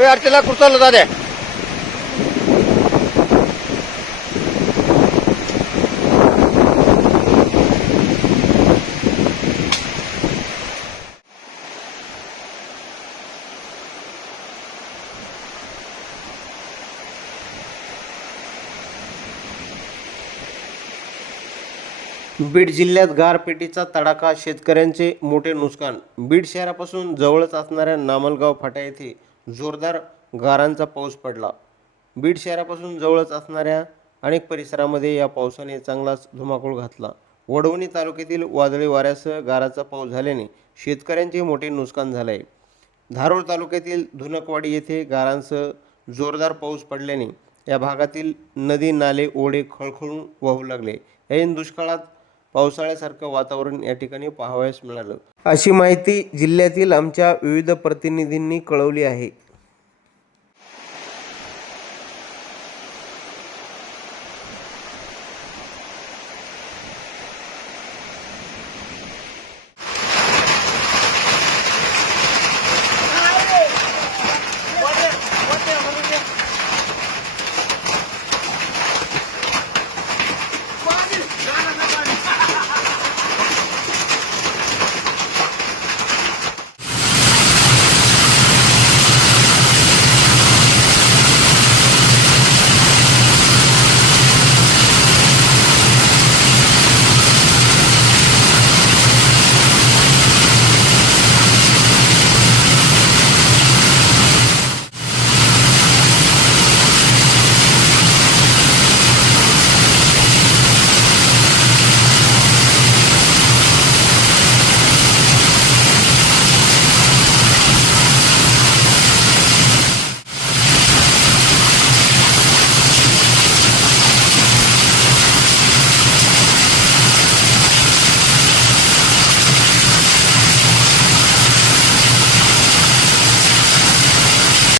आरतीला कुठं दाद्या बीड जिल्ह्यात गारपेटीचा तडाखा शेतकऱ्यांचे मोठे नुकसान. बीड शहरापासून जवळच असणाऱ्या नामलगाव फाटा येथे जोरदार गारांचा पाऊस पडला. बीड शहरापासून जवळच असणाऱ्या अनेक परिसरामध्ये या पावसाने चांगलाच धुमाकूळ घातला. वडवणी तालुक्यातील वादळी वाऱ्यासह गाराचा पाऊस झाल्याने शेतकऱ्यांचे मोठे नुकसान झाले आहे धारोळ तालुक्यातील धुनकवाडी येथे गारांसह जोरदार पाऊस पडल्याने या भागातील नदी नाले ओढे खळखळून वाहू लागले. ऐन दुष्काळात पावसाळ्यासारखं वातावरण या ठिकाणी पाहावयास मिळालं. अशी माहिती जिल्ह्यातील आमच्या विविध प्रतिनिधींनी कळवली आहे.